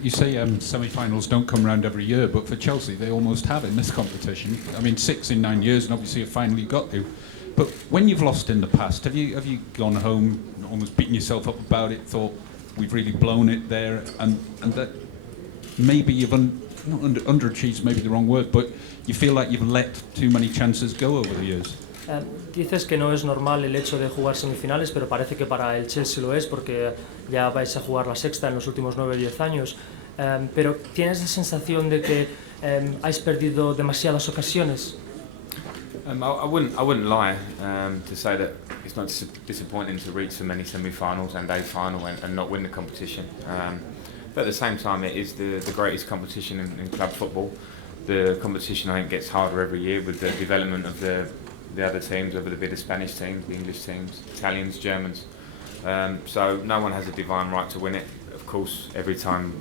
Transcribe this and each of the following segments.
You say semi-finals don't come around every year, but for Chelsea they almost have in this competition. I mean, 6 in 9 years, and obviously have finally got to. But when you've lost in the past, have you gone home, almost beaten yourself up about it, thought we've really blown it there, and that maybe you've not underachieved, maybe the wrong word, but you feel like you've let too many chances go over the years? Dices que no es normal el hecho de jugar semifinales, pero parece que para el Chelsea lo es, porque ya vais a jugar la sexta en los últimos 9 o 10 años. Pero ¿tienes la sensación de que habéis perdido demasiadas ocasiones? I wouldn't lie to say that it's not disappointing to reach so many semi-finals and a final and not win the competition. But at the same time, it is the greatest competition in club football. The competition, I think, gets harder every year with the development of the other teams, whether it be the Spanish teams, the English teams, Italians, Germans. So no one has a divine right to win it. Of course, every time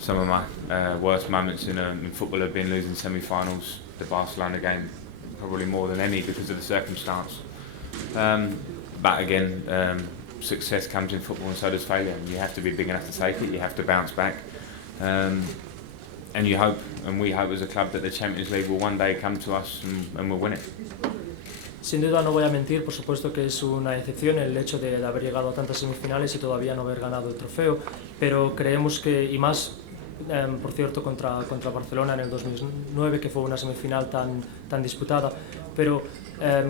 some of my worst moments in football have been losing semi-finals, the Barcelona game, probably more than any because of the circumstance. But again, success comes in football and so does failure. And you have to be big enough to take it, you have to bounce back. And you hope, and we hope as a club, that the Champions League will one day come to us and we'll win it. Sin duda no voy a mentir, por supuesto que es una excepción el hecho de haber llegado a tantas semifinales y todavía no haber ganado el trofeo, pero creemos que, y más, por cierto, contra Barcelona en el 2009, que fue una semifinal tan disputada, pero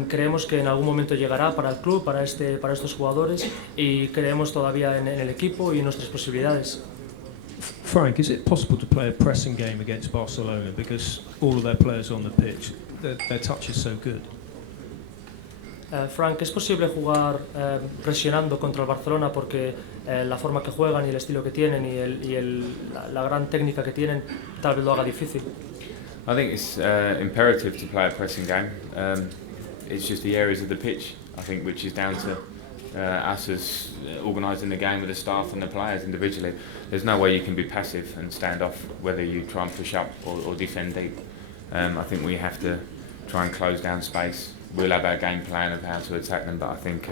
creemos que en algún momento llegará para el club, para estos jugadores, y creemos todavía en el equipo y en nuestras posibilidades. Frank, is it possible to play a pressing game against Barcelona because all of their players on the pitch, their touch is so good? Frank, ¿es posible jugar presionando contra el Barcelona porque la forma que juegan y el estilo que tienen y la gran técnica que tienen tal vez lo haga difícil? I think it's imperative to play a pressing game. It's just the areas of the pitch, I think, which is down to us as organising the game with the staff and the players individually. There's no way you can be passive and stand off whether you try and push up or defend deep. I think we have to try and close down space. We'll have our game plan of how to attack them, but I think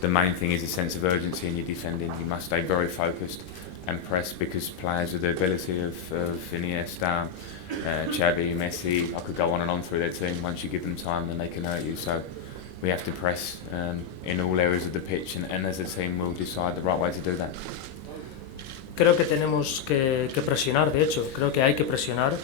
the main thing is a sense of urgency in your defending. You must stay very focused and press, because players with the ability of Iniesta, Xavi, Messi, I could go on and on through their team. Once you give them time, then they can hurt you. So we have to press in all areas of the pitch, and as a team we'll decide the right way to do that. Creo que tenemos que presionar, de hecho, creo que hay que presionar.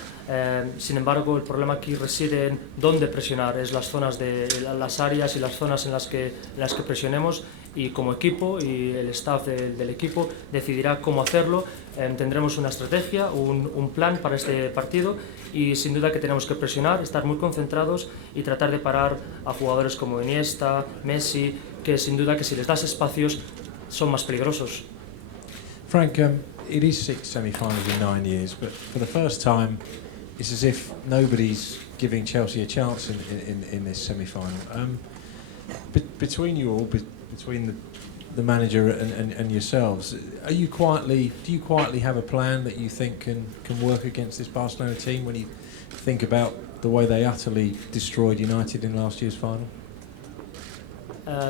Sin embargo, el problema aquí reside en dónde presionar, es las zonas de las áreas y las zonas en las que presionemos, y como equipo y el staff del equipo decidirá cómo hacerlo. Tendremos una estrategia, un plan para este partido, y sin duda que tenemos que presionar, estar muy concentrados y tratar de parar a jugadores como Iniesta, Messi, que sin duda que si les das espacios son más peligrosos. Frank, it is 6 semi-finals in 9 years, but for the first time, it's as if nobody's giving Chelsea a chance in this semi-final. Between you all, between the manager and yourselves, do you quietly have a plan that you think can work against this Barcelona team when you think about the way they utterly destroyed United in last year's final?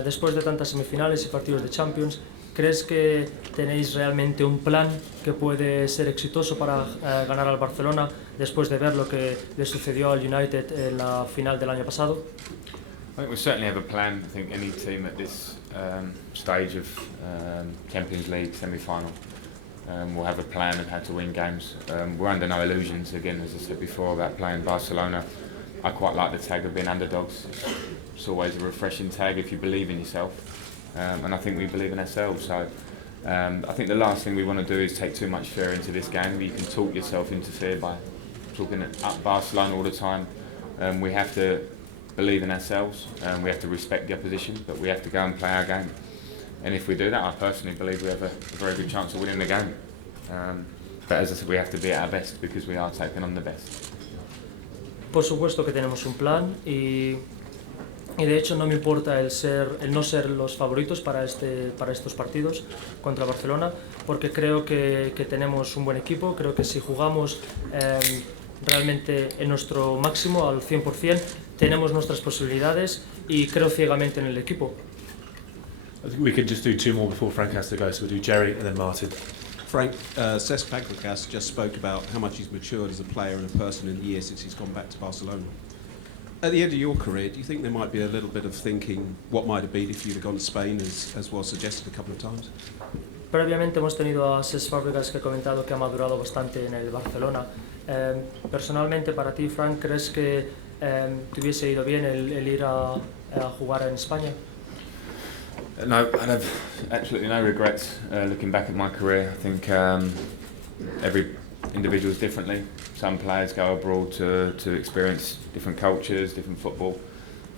Después de tantas semifinales y partidos de Champions, ¿crees que tenéis realmente un plan que puede ser exitoso para ganar al Barcelona después de ver lo que le sucedió al United en la final del año pasado? I think we certainly have a plan. I think any team at this stage of Champions League semi-final will have a plan of how to win games. We're under no illusions, again, as I said before, about playing Barcelona. I quite like the tag of being underdogs. It's always a refreshing tag if you believe in yourself. And I think we believe in ourselves. So I think the last thing we want to do is take too much fear into this game. You can talk yourself into fear by talking up Barcelona all the time. We have to believe in ourselves, and we have to respect the opposition, but we have to go and play our game. And if we do that, I personally believe we have a very good chance of winning the game. But as I said, we have to be at our best because we are taking on the best. Por supuesto que tenemos un plan, y de hecho no me importa el no ser los favoritos para estos partidos contra Barcelona, porque creo que tenemos un buen equipo. Creo que si jugamos realmente en nuestro máximo al 100%, tenemos nuestras posibilidades, y creo ciegamente en el equipo. I think we can just do 2 more before Frank has to go, so we'll do Jerry and then Martin. Frank, Cesc Fabregas just spoke about how much he's matured as a player and a person in the year since he's gone back to Barcelona. At the end of your career, do you think there might be a little bit of thinking what might have been if you'd have gone to Spain, as was suggested a couple of times? Previamente hemos tenido a Cesc Fabregas, que ha comentado que ha madurado bastante en el Barcelona. Personalmente, para ti, Frank, ¿crees que te hubiese ido bien el ir a jugar en España? No, I have absolutely no regrets looking back at my career. I think every individual is differently. Some players go abroad to experience different cultures, different football.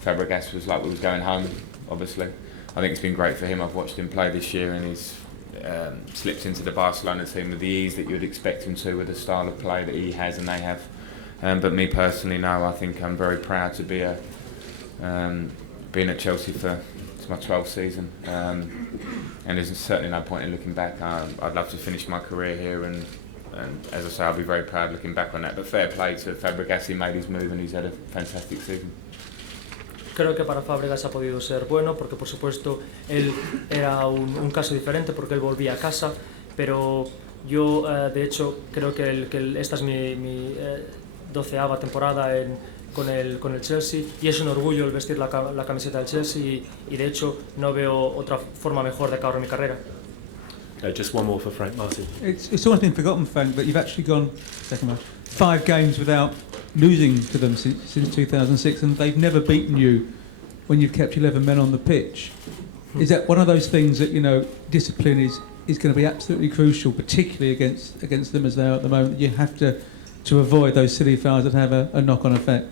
Fabregas was like we was going home, obviously. I think it's been great for him. I've watched him play this year and he's slipped into the Barcelona team with the ease that you'd expect him to, with the style of play that he has and they have. But me personally, no, I think I'm very proud to be being at Chelsea for my 12th season, and there's certainly no point in looking back. I'd love to finish my career here, and as I say, I'll be very proud looking back on that. But fair play to Fabregas, he made his move and he's had a fantastic season. Creo que para Fábregas ha podido ser bueno, porque por supuesto él era un caso diferente, porque él volvía a casa, pero yo de hecho creo que esta es mi 12ª temporada con el Chelsea, y es un orgullo el vestir la camiseta del Chelsea, y de hecho no veo otra forma mejor de acabar mi carrera. Just one more for Frank Martin. It's almost been forgotten, Frank, but you've actually gone 5 games without losing to them since 2006, and they've never beaten you when you've kept 11 men on the pitch. Is that one of those things that, you know, discipline is going to be absolutely crucial, particularly against them as they are at the moment? You have to avoid those silly fouls that have a knock-on effect.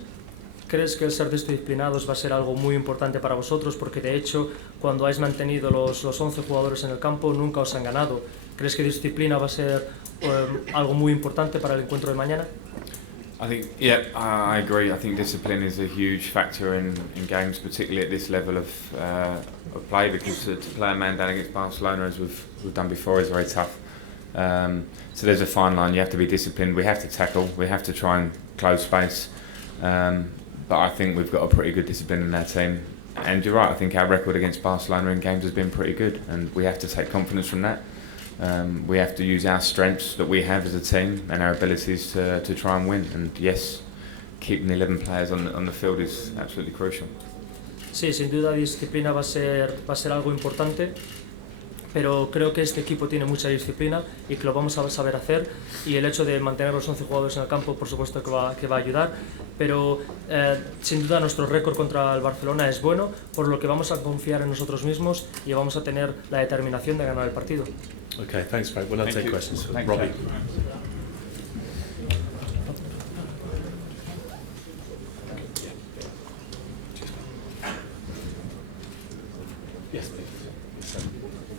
¿Crees que el ser disciplinados va a ser algo muy importante para vosotros? Porque de hecho, cuando habéis mantenido los 11 jugadores en el campo, nunca os han ganado. ¿Crees que disciplina va a ser algo muy importante para el encuentro de mañana? I think, yeah, I agree. I think discipline is a huge factor in games, particularly at this level of play, because to play a man down against Barcelona, as we've done before, is very tough. So there's a fine line. You have to be disciplined. We have to tackle. We have to try and close space. But I think we've got a pretty good discipline in our team. And you're right, I think our record against Barcelona in games has been pretty good, and we have to take confidence from that. We have to use our strengths that we have as a team and our abilities to try and win. And yes, keeping 11 players on the field is absolutely crucial. Sí, sin duda disciplina va a ser algo importante, pero creo que este equipo tiene mucha disciplina y que lo vamos a saber hacer, y el hecho de mantener los 11 jugadores en el campo por supuesto que va a ayudar, pero sin duda nuestro récord contra el Barcelona es bueno, por lo que vamos a confiar en nosotros mismos y vamos a tener la determinación de ganar el partido. Okay, thanks, Frank. We'll now take questions. Thanks, Robbie. Yes, please.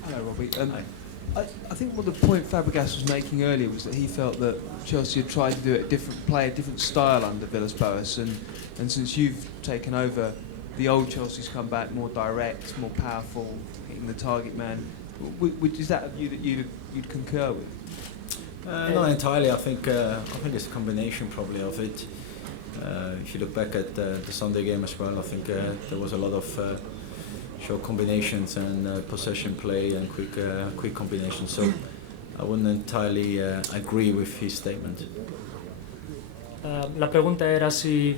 Hello, Robbie. I think what the point Fabregas was making earlier was that he felt that Chelsea had tried to do it play a different style under Villas-Boas, and since you've taken over, the old Chelsea's come back more direct, more powerful, hitting the target man. Is that a view that you'd concur with? Not entirely. I think it's a combination probably of it. If you look back at the Sunday game as well, I think there was a lot of short combinations and possession play and quick combinations. So I wouldn't entirely agree with his statement. La pregunta era si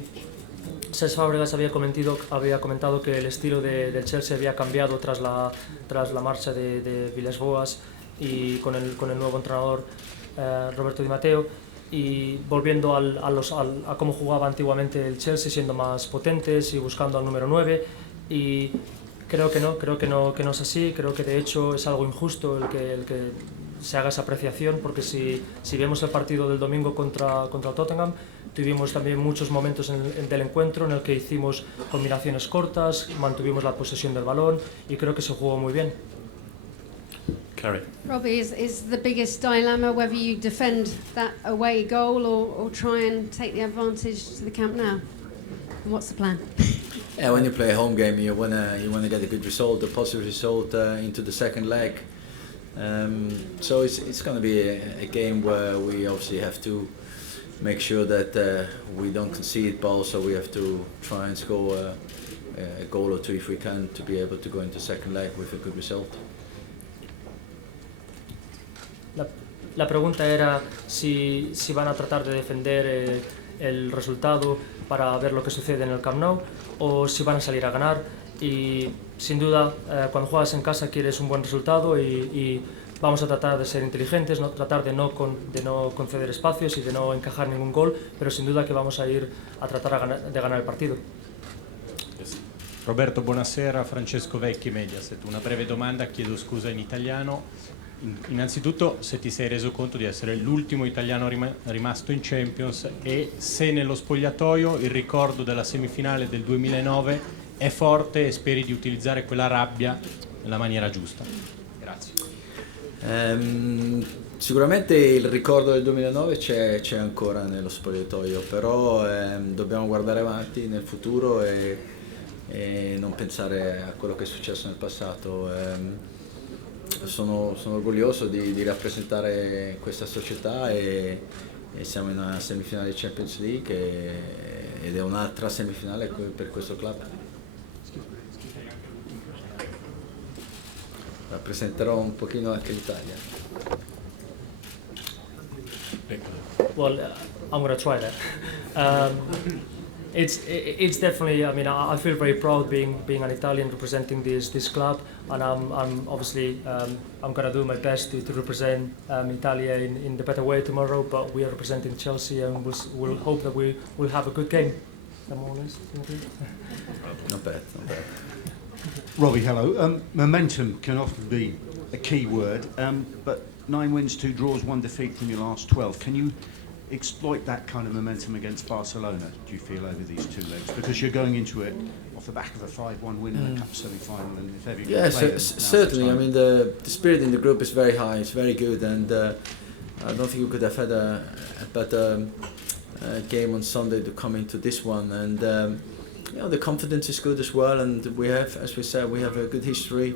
Cesc Fábregas había comentado que el estilo del Chelsea había cambiado tras la marcha de Villas-Boas y con el nuevo entrenador Roberto Di Matteo, y volviendo a cómo jugaba antiguamente el Chelsea, siendo más potentes y buscando al número 9, y creo que no es así. Creo que de hecho es algo injusto el que se haga esa apreciación, porque si vemos el partido del domingo contra Tottenham, tuvimos también muchos momentos del encuentro en el que hicimos combinaciones cortas, mantuvimos la posesión del balón y creo que se jugó muy bien. Carrie. Robbie, is the biggest dilemma whether you defend that away goal or try and take the advantage to the Camp Nou? And what's the plan? Yeah, when you play a home game, you wanna get a good result, a positive result into the second leg. So it's going to be a game where we obviously have to make sure that we don't concede balls, so we have to try and score a goal or two if we can, to be able to go into second leg with a good result. La pregunta era si van a tratar de defender el resultado para ver lo que sucede en el Camp Nou o si van a salir a ganar. Y sin duda, cuando juegas en casa quieres un buen resultado y vamos a tratar de ser inteligentes, tratar de no conceder espacios y de no encajar ningún gol, pero sin duda que vamos a ir a tratar de ganar el partido. Roberto, buonasera, Francesco Vecchi, Mediaset. Una breve domanda, chiedo scusa in italiano. Innanzitutto, se ti sei reso conto di essere l'ultimo italiano rimasto in Champions e se nello spogliatoio il ricordo della semifinale del 2009 è forte e speri di utilizzare quella rabbia nella maniera giusta. Grazie. Sicuramente il ricordo del 2009 c'è ancora nello spogliatoio, però dobbiamo guardare avanti nel futuro e non pensare a quello che è successo nel passato. Sono orgoglioso di rappresentare questa società e siamo in una semifinale di Champions League ed è un'altra semifinale per questo club. Rappresenterò un pochino anche l'Italia. Well, I'm going to try that. It's definitely. I mean, I feel very proud being an Italian representing this club, and I'm obviously I'm going to do my best to represent Italia in the better way tomorrow. But we are representing Chelsea, and we'll hope that we will have a good game. More or less. Not bad. Robbie, hello. Momentum can often be a key word, but 9 wins, 2 draws, 1 defeat from your last 12. Can you exploit that kind of momentum against Barcelona, do you feel, over these 2 legs? Because you're going into it off the back of a 5-1 win in the Cup semi-final, and if ever you can play certainly. I mean, the spirit in the group is very high, it's very good, and I don't think we could have had a better game on Sunday to come into this one. And the confidence is good as well, and we have, as we said, we have a good history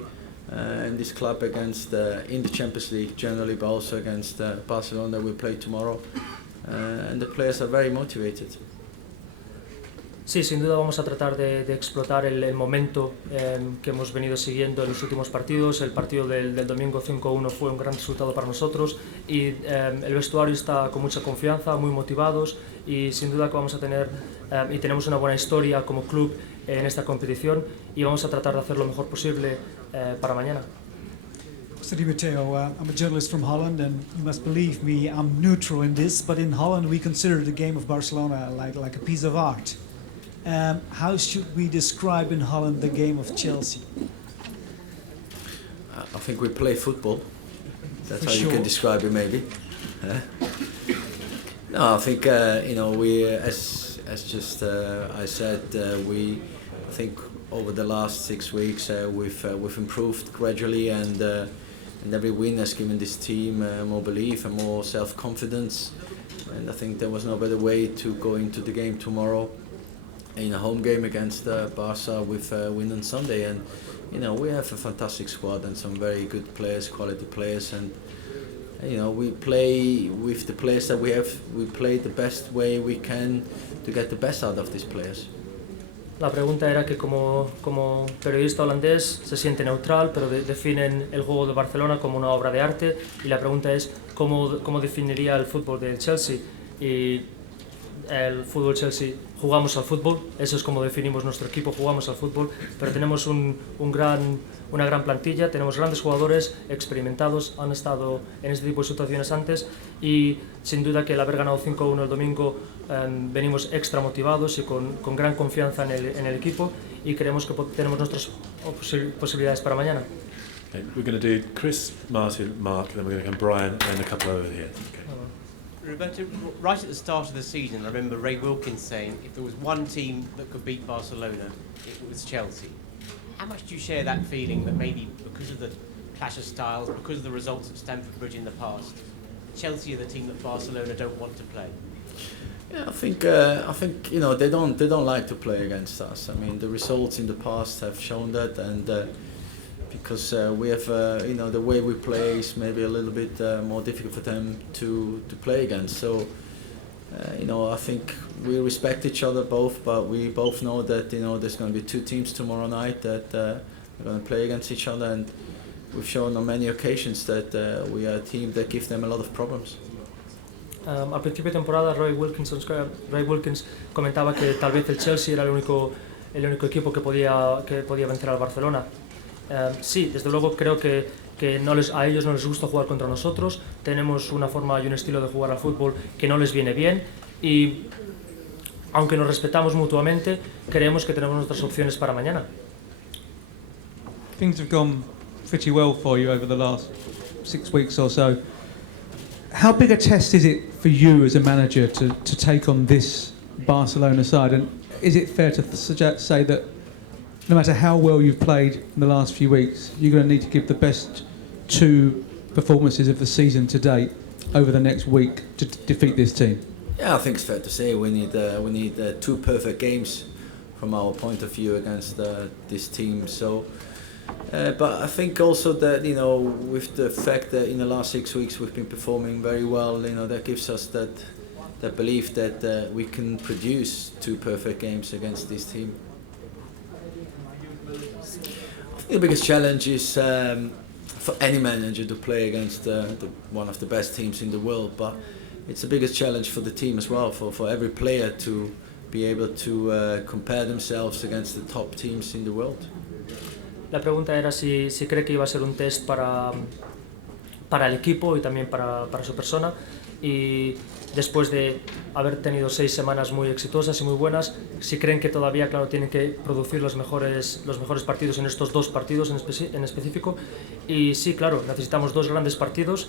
in this club against in the Champions League generally, but also against Barcelona we play tomorrow. And the players are very motivated. Sí, sin duda vamos a tratar de explotar el momento que hemos venido siguiendo en los últimos partidos. El partido del domingo 5-1 fue un gran resultado para nosotros y el vestuario está con mucha confianza, muy motivados y sin duda que vamos a tener y tenemos una buena historia como club en esta competición y vamos a tratar de hacer lo mejor posible para mañana. City Mateo, I'm a journalist from Holland, and you must believe me, I'm neutral in this, but in Holland we consider the game of Barcelona like a piece of art. How should we describe in Holland the game of Chelsea? I think we play football. That's For how sure. you can describe it, maybe. No, I think we, as just I said, I think over the last 6 weeks we've improved gradually, and every win has given this team more belief and more self-confidence. And I think there was no better way to go into the game tomorrow in a home game against Barca with win on Sunday. And we have a fantastic squad and some very good players, quality players, and we play with the players that we have. We play the best way we can to get the best out of these players. La pregunta era que como periodista holandés se siente neutral, pero definen el juego de Barcelona como una obra de arte, y la pregunta es cómo definiría el fútbol del Chelsea. Y el fútbol Chelsea, jugamos al fútbol, eso es como definimos nuestro equipo, jugamos al fútbol, pero tenemos una gran plantilla, tenemos grandes jugadores experimentados, han estado en este tipo de situaciones antes, y sin duda que el haber ganado 5-1 el domingo venimos extra motivados y con gran confianza en el equipo, y creemos que tenemos nuestras posibilidades para mañana. Okay, we're going to do Chris, Martin, Mark, then we're going to come Brian and a couple over here. Okay. Roberto, right at the start of the season, I remember Ray Wilkins saying if there was one team that could beat Barcelona, it was Chelsea. How much do you share that feeling that maybe because of the clash of styles, because of the results at Stamford Bridge in the past, Chelsea are the team that Barcelona don't want to play? Yeah, I think they don't like to play against us. I mean, the results in the past have shown that, and because we have the way we play is maybe a little bit more difficult for them to play against. So I think we respect each other both, but we both know that there's going to be 2 teams tomorrow night that are going to play against each other, and we've shown on many occasions that we are a team that gives them a lot of problems. Al principio de temporada Roy Wilkins comentaba que tal vez el Chelsea era el único equipo que podía vencer al Barcelona. Sí, desde luego creo que a ellos no les gusta jugar contra nosotros, tenemos una forma y un estilo de jugar al fútbol que no les viene bien y aunque nos respetamos mutuamente, creemos que tenemos nuestras opciones para mañana. Things have gone pretty well for you over the last 6 weeks or so. How big a test is it for you as a manager to take on this Barcelona side? And is it fair to say that no matter how well you've played in the last few weeks, you're going to need to give the best 2 performances of the season to date over the next week to defeat this team? Yeah, I think it's fair to say we need 2 perfect games from our point of view against this team. So, but I think also that with the fact that in the last 6 weeks we've been performing very well, that gives us that belief that we can produce 2 perfect games against this team. I think the biggest challenge is for any manager to play against one of the best teams in the world, but it's the biggest challenge for the team as well, for every player to be able to compare themselves against the top teams in the world. La pregunta era si cree que iba a ser un test para el equipo y también para su persona, y después de haber tenido 6 semanas muy exitosas y muy buenas, si creen que todavía, claro, tienen que producir los mejores partidos en estos 2 partidos en específico. Y sí, claro, necesitamos 2 grandes partidos,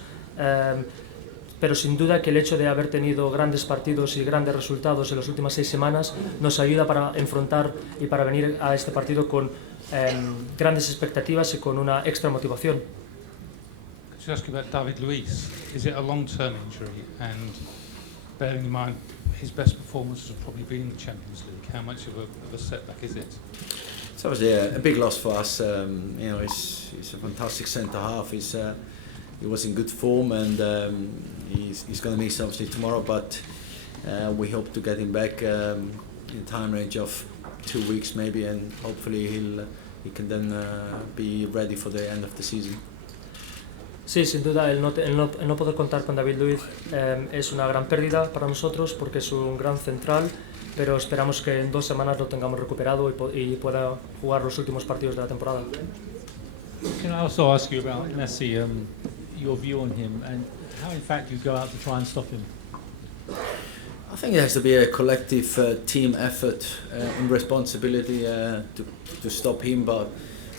pero sin duda que el hecho de haber tenido grandes partidos y grandes resultados en las últimas 6 semanas nos ayuda para enfrentar y para venir a este partido con grandes expectativas y con una extra motivación. Could you ask you about David Luiz? Is it a long-term injury? And bearing in mind his best performances have probably been in the Champions League, how much of a setback is it? It's obviously a big loss for us. He's a fantastic centre half. He was in good form, and he's going to miss obviously tomorrow. But we hope to get him back in a time range of 2 weeks maybe, and hopefully he can then be ready for the end of the season. Sí, sin duda, el no poder contar con David Luiz es una gran pérdida para nosotros porque es un gran central, pero esperamos que en 2 semanas lo tengamos recuperado y pueda jugar los últimos partidos de la temporada. Can I also ask you about Messi, your view on him, and how in fact you go out to try and stop him? I think it has to be a collective team effort and responsibility to stop him, but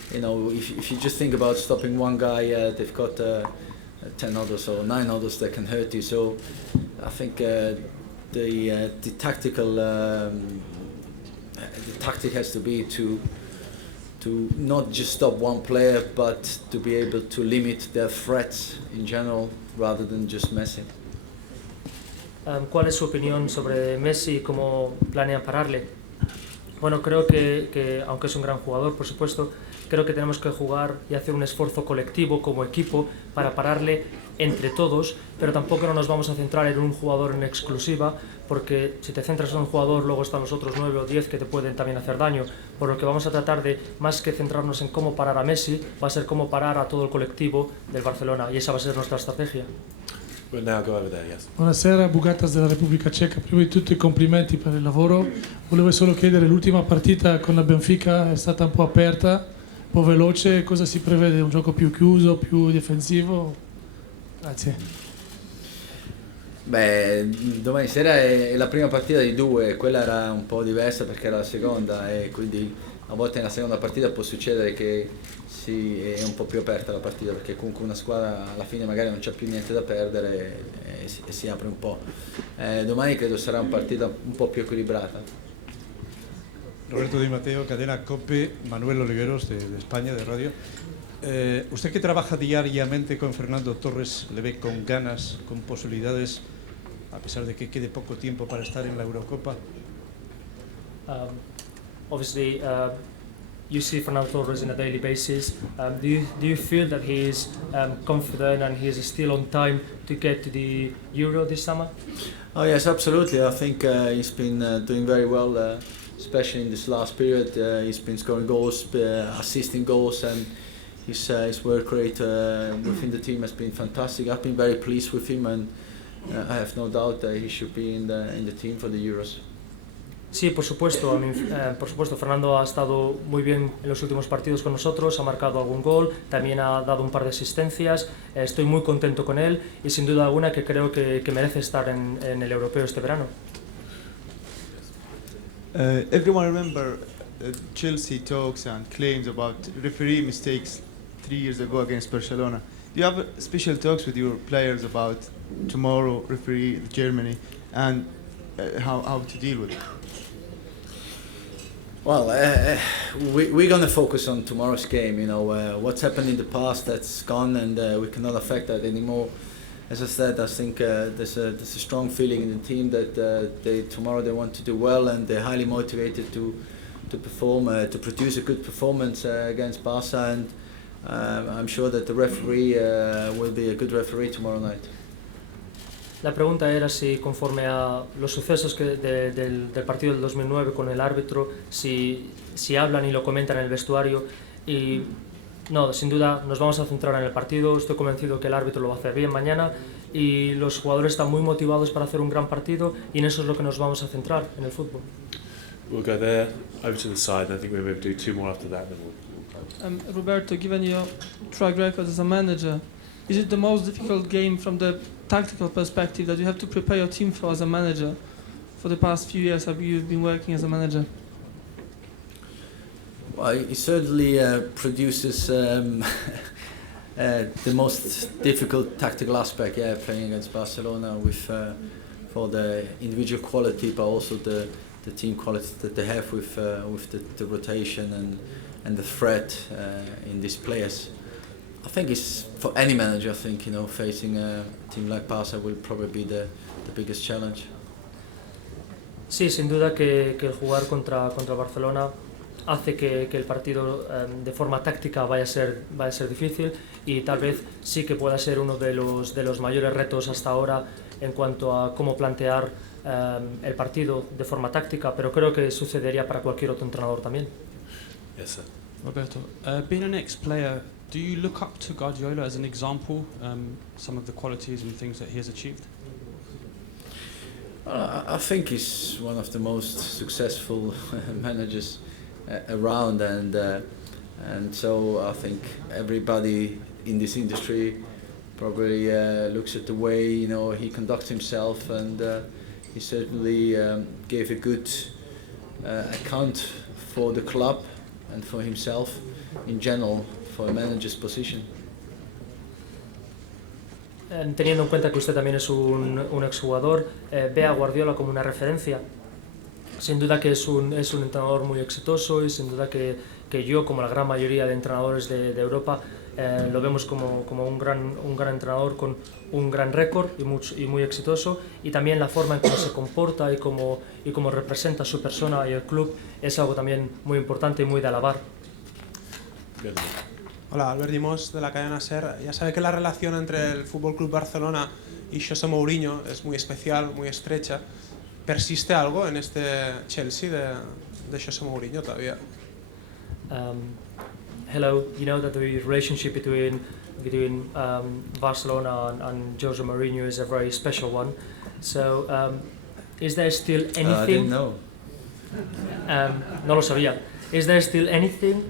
if you just think about stopping one guy, they've got 10 others or 9 others that can hurt you. So I think the tactic has to be to not just stop one player, but to be able to limit their threats in general rather than just Messi. ¿Cuál es su opinión sobre Messi y cómo planean pararle? Bueno, creo que aunque es un gran jugador, por supuesto, creo que tenemos que jugar y hacer un esfuerzo colectivo como equipo para pararle entre todos, pero tampoco no nos vamos a centrar en un jugador en exclusiva, porque si te centras en un jugador, luego están los otros 9 o 10 que te pueden también hacer daño. Por lo que vamos a tratar de, más que centrarnos en cómo parar a Messi, va a ser cómo parar a todo el colectivo del Barcelona, y esa va a ser nuestra estrategia. We'll now go over there, yes. Buonasera, Bugatas della Repubblica Ceca. Prima di tutto i complimenti per il lavoro. Volevo solo chiedere, l'ultima partita con la Benfica è stata un po' aperta, un po' veloce. Cosa si prevede? Un gioco più chiuso, più difensivo? Grazie. Beh, domani sera è la prima partita di 2, quella era un po' diversa perché era la seconda, e quindi a volte nella seconda partita può succedere che è un po' più aperta la partita, perché comunque una squadra alla fine magari non c'ha più niente da perdere e si apre un po'. Domani credo sarà una partita un po' più equilibrata. Roberto Di Matteo, Cadena COPE, Manuel Oliveros de España, de Radio. Usted que trabaja diariamente con Fernando Torres, ¿le ve con ganas, con posibilidades, a pesar de que quede poco tiempo para estar en la Eurocopa? Obviously, you see Fernando Torres on a daily basis. Do you feel that he is confident and he is still on time to get to the Euro this summer? Oh yes, absolutely. I think he's been doing very well, especially in this last period. He's been scoring goals, assisting goals, and his work rate within the team has been fantastic. I've been very pleased with him, and I have no doubt that he should be in the team for the Euros. Sí, por supuesto. Por supuesto, Fernando ha estado muy bien en los últimos partidos con nosotros, ha marcado algún gol, también ha dado un par de asistencias. Estoy muy contento con él y sin duda alguna que creo que merece estar en el europeo este verano. Everyone remember Chelsea talks and claims about referee mistakes 3 years ago against Barcelona. Do you have special talks with your players about tomorrow referee Germany and how to deal with it? Well, we're going to focus on tomorrow's game. You know, what's happened in the past, that's gone, and we cannot affect that anymore. As I said, I think there's a strong feeling in the team that tomorrow they want to do well, and they're highly motivated to perform, to produce a good performance against Barca, and I'm sure that the referee will be a good referee tomorrow night. La pregunta era si conforme a los sucesos del partido del 2009 con el árbitro, si hablan y lo comentan en el vestuario. Y no, sin duda nos vamos a centrar en el partido. Estoy convencido que el árbitro lo va a hacer bien mañana y los jugadores están muy motivados para hacer un gran partido y en eso es lo que nos vamos a centrar en el fútbol. We'll go there, over to the side, and I think we'll do 2 more after that. Then we'll Roberto, given your track record as a manager, is it the most difficult game from the tactical perspective that you have to prepare your team for as a manager? For the past few years, have you been working as a manager? Well, he certainly produces the most difficult tactical aspect, playing against Barcelona with for the individual quality, but also the team quality that they have with the rotation and the threat in these players. I think it's for any manager. I think facing a team like Barca will probably be the biggest challenge. Sí, sin duda que el jugar contra Barcelona hace que el partido de forma táctica vaya a ser difícil y tal vez sí que pueda ser uno de los mayores retos hasta ahora en cuanto a cómo plantear el partido de forma táctica, pero creo que sucedería para cualquier otro entrenador también. Yes, sir. Roberto, being an ex-player, do you look up to Guardiola as an example, some of the qualities and things that he has achieved? I think he's one of the most successful managers around, and so I think everybody in this industry probably looks at the way he conducts himself, and he certainly gave a good account for the club and for himself in general for a manager's position. Teniendo en cuenta que usted también es un exjugador, ve a Guardiola como una referencia. Sin duda que es un entrenador muy exitoso y sin duda que yo, como la gran mayoría de entrenadores de Europa, lo vemos como un gran entrenador con un gran récord y muy exitoso, y también la forma en cómo se comporta y cómo representa su persona y el club es algo también muy importante y muy de alabar. Hola, Albert Dimos de la cadena SER. Ya sabe que la relación entre el FC Barcelona y José Mourinho es muy especial, muy estrecha. ¿Persiste algo en este Chelsea de José Mourinho todavía? Hello, you know that the relationship between Barcelona and Jose Mourinho is a very special one. So, is there still anything? I didn't know. No lo sabía. Is there still anything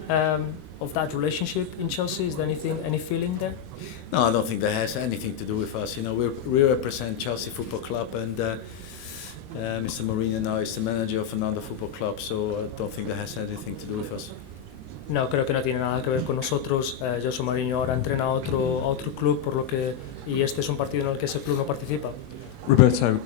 of that relationship in Chelsea? Is there any feeling there? No, I don't think that has anything to do with us. We represent Chelsea Football Club, and Mr. Mourinho now is the manager of another football club, so I don't think that has anything to do with us. No, creo que no tiene nada que ver con nosotros. José Mourinho ahora entrena a otro club, y este es un partido en el que ese club no participa. Roberto,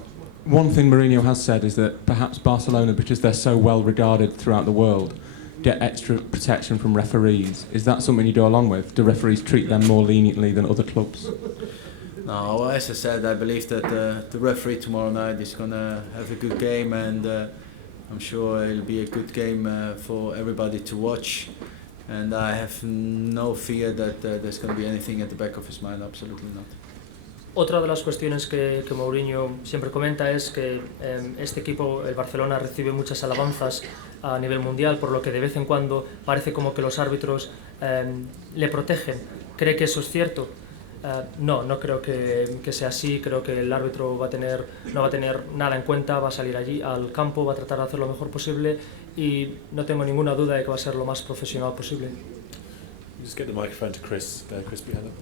one thing Mourinho has said is that perhaps Barcelona, because they're so well regarded throughout the world, get extra protection from referees. Is that something you go along with? Do referees treat them more leniently than other clubs? No, as I said, I believe that the referee tomorrow night is going to have a good game, and I'm sure it'll be a good game for everybody to watch. And I have no fear that there's going to be anything at the back of his mind, absolutely not. Otra de las cuestiones que Mourinho siempre comenta es que este equipo, el Barcelona, recibe muchas alabanzas a nivel mundial, por lo que de vez en cuando parece como que los árbitros le protegen. ¿Cree que eso es cierto? No creo que sea así. Creo que el árbitro no va a tener nada en cuenta, va a salir allí al campo, va a tratar de hacer lo mejor posible y no tengo ninguna duda de que va a ser lo más profesional posible. Just get the microphone to Chris there, Chris behind him.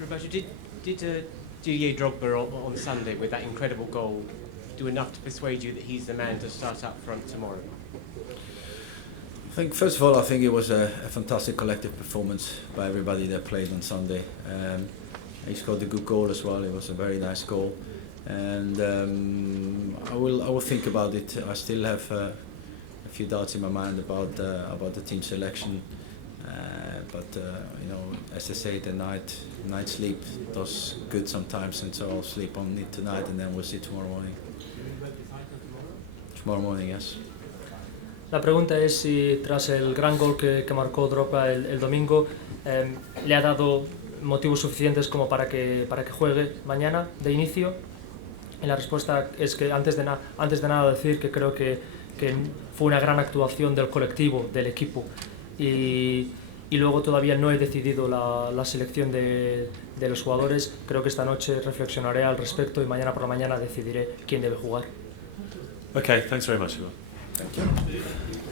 Roberto, did Didier Drogba on Sunday with that incredible goal do enough to persuade you that he's the man to start up front tomorrow? I think first of all, I think it was a fantastic collective performance by everybody that played on Sunday. He scored a good goal as well. It was a very nice goal, and I will think about it. I still have a few doubts in my mind about the team selection, but you know, as I say, the night sleep does good sometimes, and so I'll sleep on it tonight, and then we'll see tomorrow morning. Tomorrow morning, yes. La pregunta es si tras el gran gol que marcó Drogba el domingo le ha dado motivos suficientes como para que juegue mañana de inicio. Y la respuesta es que antes de nada decir que creo que fue una gran actuación del colectivo, del equipo. Y luego todavía no he decidido la selección de los jugadores. Creo que esta noche reflexionaré al respecto y mañana por la mañana decidiré quién debe jugar. Okay, thanks very much, Ivan. Thank you.